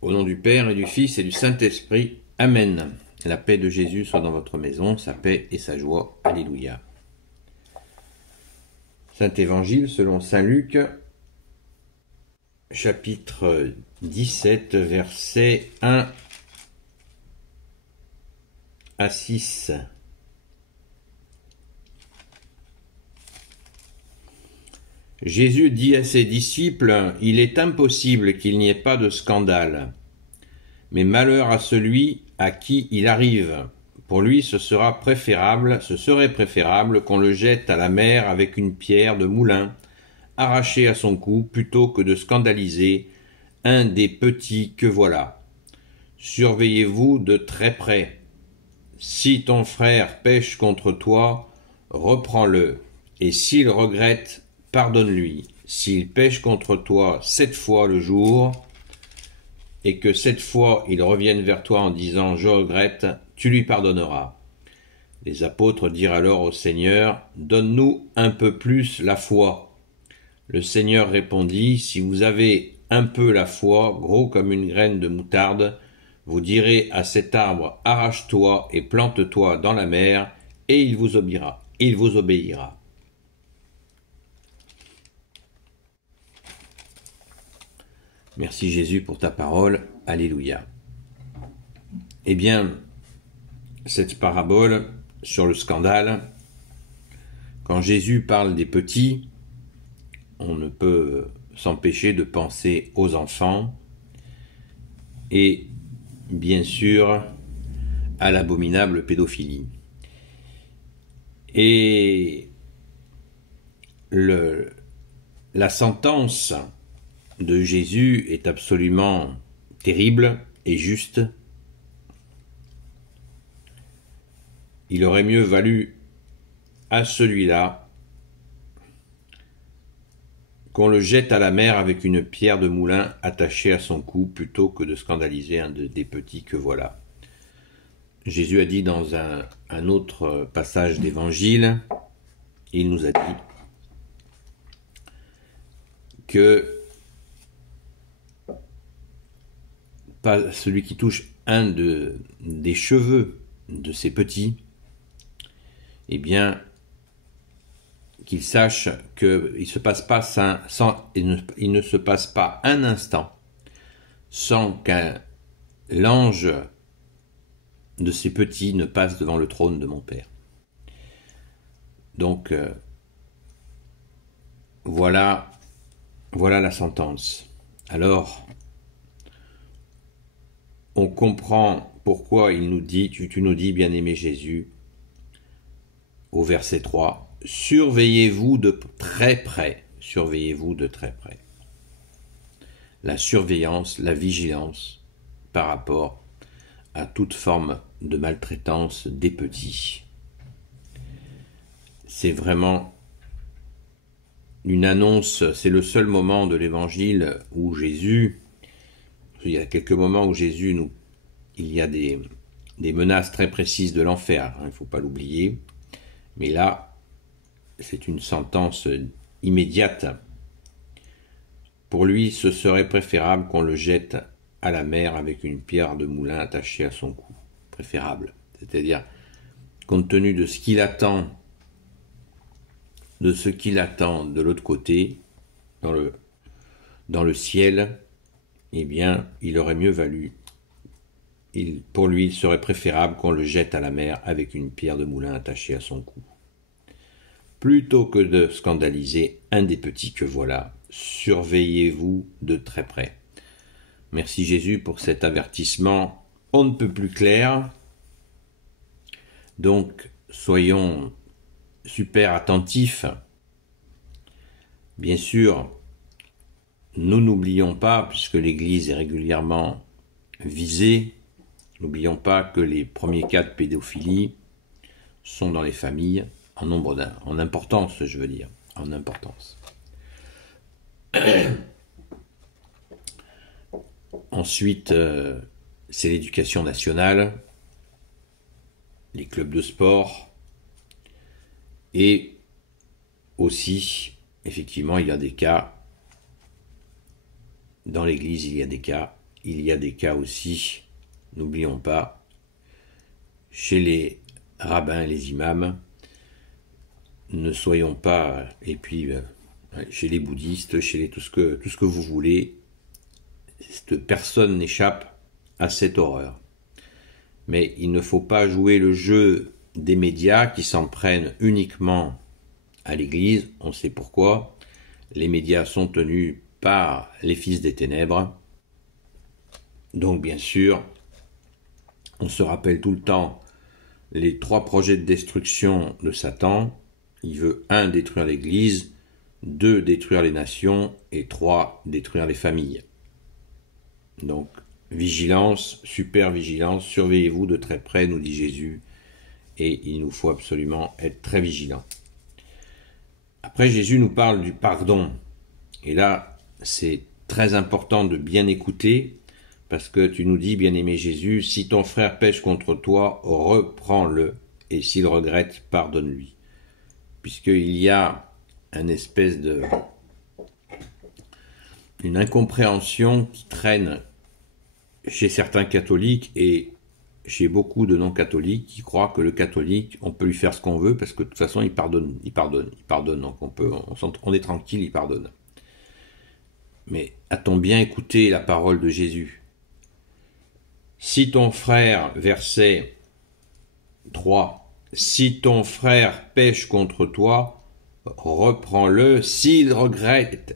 Au nom du Père et du Fils et du Saint-Esprit. Amen. La paix de Jésus soit dans votre maison, sa paix et sa joie. Alléluia. Saint Évangile selon Saint Luc, chapitre 17, versets 1 à 6. Jésus dit à ses disciples, « Il est impossible qu'il n'y ait pas de scandale, mais malheur à celui à qui il arrive. Pour lui, ce serait préférable qu'on le jette à la mer avec une pierre de moulin, arrachée à son cou, plutôt que de scandaliser un des petits que voilà. Surveillez-vous de très près. Si ton frère pêche contre toi, reprends-le, et s'il regrette, pardonne-lui. S'il pêche contre toi 7 fois le jour, et que 7 fois il revienne vers toi en disant « Je regrette », tu lui pardonneras. Les apôtres dirent alors au Seigneur « Donne-nous un peu plus la foi ». Le Seigneur répondit « Si vous avez un peu la foi, gros comme une graine de moutarde, vous direz à cet arbre « Arrache-toi et plante-toi dans la mer » et il vous obéira. Merci Jésus pour ta parole. Alléluia. Eh bien, cette parabole sur le scandale, quand Jésus parle des petits, on ne peut s'empêcher de penser aux enfants et bien sûr à l'abominable pédophilie. Et la sentence de Jésus est absolument terrible et juste. Il aurait mieux valu à celui-là qu'on le jette à la mer avec une pierre de moulin attachée à son cou plutôt que de scandaliser un des petits que voilà. Jésus a dit dans un autre passage d'évangile, il nous a dit que pas celui qui touche un des cheveux de ces petits, eh bien, qu'il sache qu'il ne se passe pas il ne se passe pas un instant sans qu'un l'ange de ces petits ne passe devant le trône de mon Père. Donc, voilà la sentence. Alors, on comprend pourquoi il nous dit, tu nous dis, bien-aimé Jésus, au verset 3, « Surveillez-vous de très près. » Surveillez-vous de très près. La surveillance, la vigilance par rapport à toute forme de maltraitance des petits. C'est vraiment une annonce, c'est le seul moment de l'évangile où Jésus, il y a quelques moments où Jésus il y a des menaces très précises de l'enfer, il ne faut pas l'oublier, mais là, c'est une sentence immédiate. Pour lui, ce serait préférable qu'on le jette à la mer avec une pierre de moulin attachée à son cou. Préférable. C'est-à-dire, compte tenu de ce qu'il attend, de l'autre côté, dans le ciel, eh bien, il aurait mieux valu, pour lui, il serait préférable qu'on le jette à la mer avec une pierre de moulin attachée à son cou. Plutôt que de scandaliser un des petits que voilà, surveillez-vous de très près. Merci Jésus pour cet avertissement on ne peut plus clair. Donc, soyons super attentifs. Bien sûr, nous n'oublions pas, puisque l'Église est régulièrement visée, n'oublions pas que les premiers cas de pédophilie sont dans les familles, en importance, je veux dire, en importance. Ensuite, c'est l'éducation nationale, les clubs de sport, et aussi, effectivement, il y a des cas, dans l'Église, il y a des cas il y a des cas aussi, n'oublions pas, chez les rabbins et les imams, ne soyons pas, et puis chez les bouddhistes, chez les, tout ce que vous voulez, personne n'échappe à cette horreur. Mais il ne faut pas jouer le jeu des médias qui s'en prennent uniquement à l'Église. On sait pourquoi. Les médias sont tenus par les fils des ténèbres. Donc bien sûr, on se rappelle tout le temps les 3 projets de destruction de Satan. Il veut 1. Détruire l'Église, 2. Détruire les nations et 3. Détruire les familles. Donc vigilance, super vigilance, surveillez-vous de très près, nous dit Jésus, et il nous faut absolument être très vigilants. Après, Jésus nous parle du pardon, et là, c'est très important de bien écouter, parce que tu nous dis, bien-aimé Jésus, si ton frère pêche contre toi, reprends-le, et s'il regrette, pardonne-lui. Puisqu'il y a une espèce une incompréhension qui traîne chez certains catholiques et chez beaucoup de non-catholiques qui croient que le catholique, on peut lui faire ce qu'on veut parce que de toute façon, il pardonne. Donc on est tranquille, il pardonne. Mais a-t-on bien écouté la parole de Jésus? Si ton frère, verset 3, si ton frère pêche contre toi, reprends-le, s'il regrette,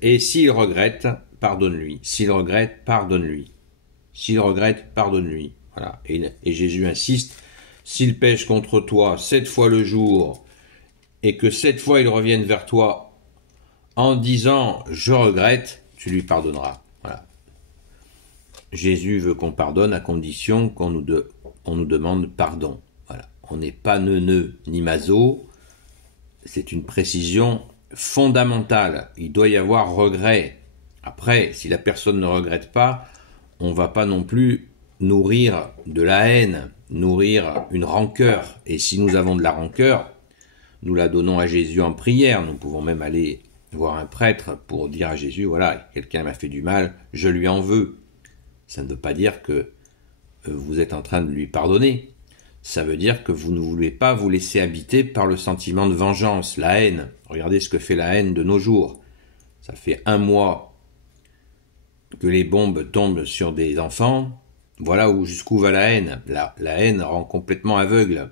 pardonne-lui. S'il regrette, pardonne-lui. S'il regrette, pardonne-lui. Voilà. Et Jésus insiste, s'il pêche contre toi 7 fois le jour, et que 7 fois il revienne vers toi en disant « je regrette », tu lui pardonneras. Voilà. Jésus veut qu'on pardonne à condition qu'on nous demande pardon. Voilà. On n'est pas neuneux ni maso, c'est une précision fondamentale. Il doit y avoir regret. Après, si la personne ne regrette pas, on ne va pas non plus nourrir de la haine, nourrir une rancœur. Et si nous avons de la rancœur, nous la donnons à Jésus en prière. Nous pouvons même aller voir un prêtre pour dire à Jésus, voilà, quelqu'un m'a fait du mal, je lui en veux. Ça ne veut pas dire que vous êtes en train de lui pardonner. Ça veut dire que vous ne voulez pas vous laisser habiter par le sentiment de vengeance, la haine. Regardez ce que fait la haine de nos jours. Ça fait 1 mois que les bombes tombent sur des enfants, voilà jusqu'où va la haine. La haine rend complètement aveugle.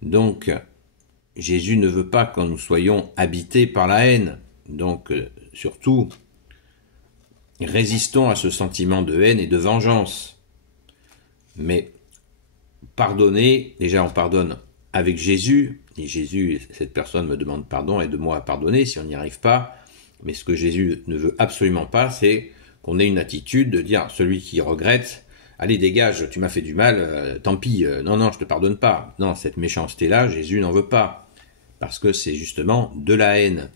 Donc, Jésus ne veut pas que nous soyons habités par la haine. Donc, surtout, résistons à ce sentiment de haine et de vengeance. Mais, pardonner, déjà on pardonne avec Jésus, et Jésus, cette personne me demande pardon, aide-moi à pardonner si on n'y arrive pas. Mais ce que Jésus ne veut absolument pas, c'est qu'on ait une attitude de dire, celui qui regrette, allez dégage, tu m'as fait du mal, tant pis, non, je te pardonne pas. Non, cette méchanceté-là, Jésus n'en veut pas, parce que c'est justement de la haine.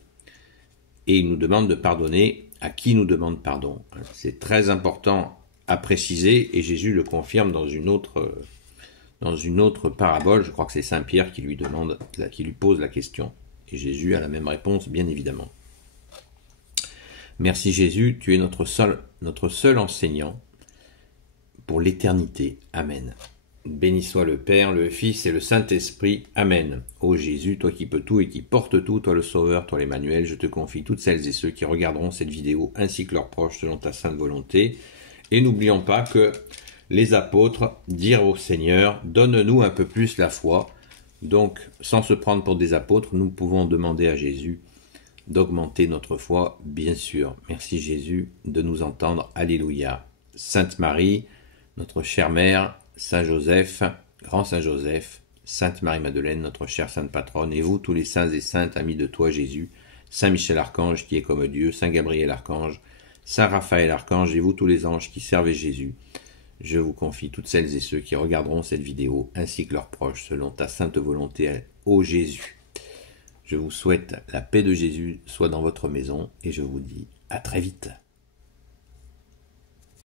Et il nous demande de pardonner à qui nous demande pardon. C'est très important à préciser, et Jésus le confirme dans une autre parabole, je crois que c'est Saint Pierre qui lui pose la question. Et Jésus a la même réponse, bien évidemment. Merci Jésus, tu es notre seul enseignant pour l'éternité. Amen. Béni soit le Père, le Fils et le Saint-Esprit. Amen. Ô Jésus, toi qui peux tout et qui portes tout, toi le Sauveur, toi l'Emmanuel, je te confie toutes celles et ceux qui regarderont cette vidéo ainsi que leurs proches selon ta sainte volonté. Et n'oublions pas que les apôtres dirent au Seigneur, donne-nous un peu plus la foi. Donc, sans se prendre pour des apôtres, nous pouvons demander à Jésus d'augmenter notre foi, bien sûr. Merci Jésus de nous entendre. Alléluia. Sainte Marie, notre chère mère, Saint Joseph, grand Saint Joseph, Sainte Marie-Madeleine, notre chère sainte patronne, et vous tous les saints et saintes amis de toi Jésus, Saint Michel Archange qui est comme Dieu, Saint Gabriel Archange, Saint Raphaël Archange et vous tous les anges qui servez Jésus, je vous confie toutes celles et ceux qui regarderont cette vidéo ainsi que leurs proches selon ta sainte volonté, ô Jésus. Je vous souhaite la paix de Jésus soit dans votre maison et je vous dis à très vite.